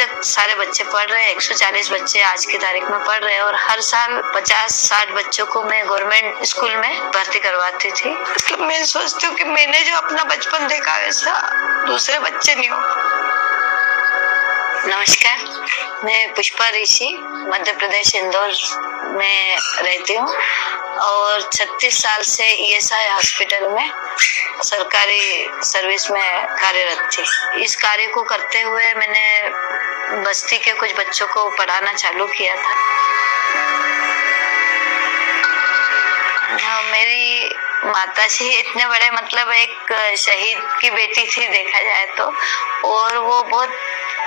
तक सारे बच्चे पढ़ रहे हैं। 140 बच्चे आज की तारीख में पढ़ रहे हैं और हर साल 50-60 बच्चों को मैं गवर्नमेंट स्कूल में भर्ती करवाती थी। तो मैं सोचती हूँ कि मैंने जो अपना बचपन देखा वैसा दूसरे बच्चे नहीं हो। नमस्कार, मैं पुष्पा ऋषि मध्य प्रदेश इंदौर में रहती हूँ और 36 साल से ESI हॉस्पिटल में सरकारी सर्विस में कार्यरत थी। इस कार्य को करते हुए मैंने बस्ती के कुछ बच्चों को पढ़ाना चालू किया था। मेरी माताजी इतने बड़े मतलब एक शहीद की बेटी थी देखा जाए तो, और वो बहुत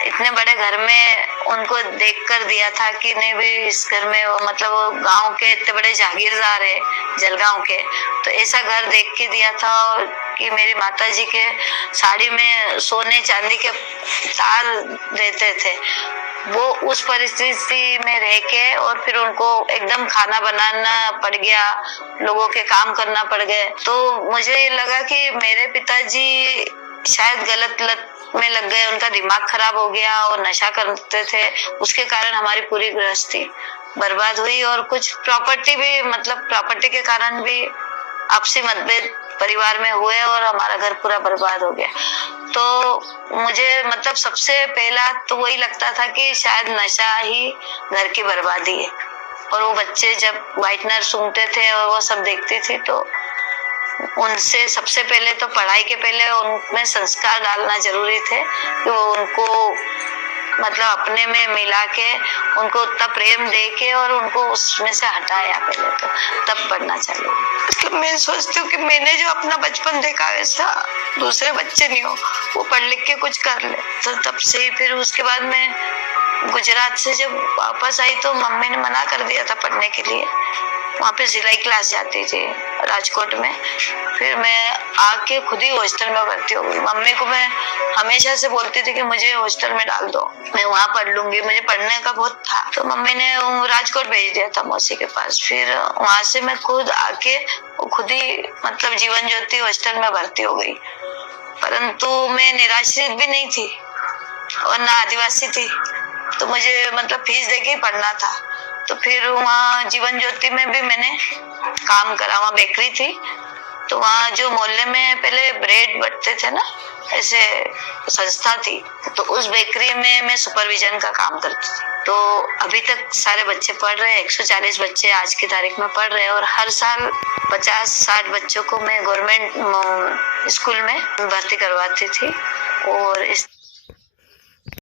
इतने बड़े घर में उनको देख कर दिया था कि नहीं भी इस घर में वो मतलब वो गांव के इतने बड़े जागीरदार है जलगांव के, तो ऐसा घर देख के दिया था। और कि मेरी माताजी के साड़ी में सोने चांदी के तार रहते थे, वो उस परिस्थिति में रह के और फिर उनको एकदम खाना बनाना पड़ गया, लोगों के काम करना पड़ गए। तो मुझे लगा कि मेरे पिताजी शायद गलत लत में लग गए, उनका दिमाग खराब हो गया और नशा करते थे, उसके कारण हमारी पूरी गृहस्थी बर्बाद हुई और कुछ प्रॉपर्टी भी मतलब प्रॉपर्टी के कारण भी आपसी मतभेद परिवार में हुए और हमारा घर पूरा बर्बाद हो गया। तो मुझे मतलब सबसे पहला तो वही लगता था कि शायद नशा ही घर की बर्बादी है। और वो बच्चे जब व्हाइटनर सूंघते थे और वो सब देखती थी, तो उनसे सबसे पहले तो पढ़ाई के पहले उनमें संस्कार डालना जरूरी थे कि वो उनको मतलब अपने में मिला के उनको उतना प्रेम दे के और उनको उसमें से हटाया पहले, तो तब पढ़ना चाहिए। मतलब मैं सोचती हूँ कि मैंने जो अपना बचपन देखा वैसा दूसरे बच्चे नहीं हो, वो पढ़ लिख के कुछ कर ले। तो तब से फिर उसके बाद मैं गुजरात से जब वापस आई तो मम्मी ने मना कर दिया था पढ़ने के लिए। वहाँ पे सिलाई क्लास जाती थी राजकोट में। फिर मैं आके खुद ही हॉस्टल में भर्ती हो गई। मम्मी को मैं हमेशा से बोलती थी कि मुझे हॉस्टल में डाल दो, मैं वहाँ पढ़ लूंगी, मुझे पढ़ने का बहुत था। तो मम्मी ने राजकोट भेज दिया था मौसी के पास। फिर वहाँ से मैं खुद आके खुद ही मतलब जीवन ज्योति हॉस्टल में भर्ती हो गई। परंतु मैं निराश्रित भी नहीं थी और ना आदिवासी थी, तो मुझे मतलब फीस देके ही पढ़ना था। तो फिर वहाँ जीवन ज्योति में भी मैंने काम करा। वहाँ बेकरी थी, तो वहाँ जो मोहल्ले में पहले ब्रेड बटते थे ना, ऐसे संस्था थी, तो उस बेकरी में मैं सुपरविजन का काम करती थी। तो अभी तक सारे बच्चे पढ़ रहे हैं। 140 बच्चे आज की तारीख में पढ़ रहे हैं और हर साल 50-60 बच्चों को मैं गवर्नमेंट स्कूल में भर्ती करवाती थी। और इस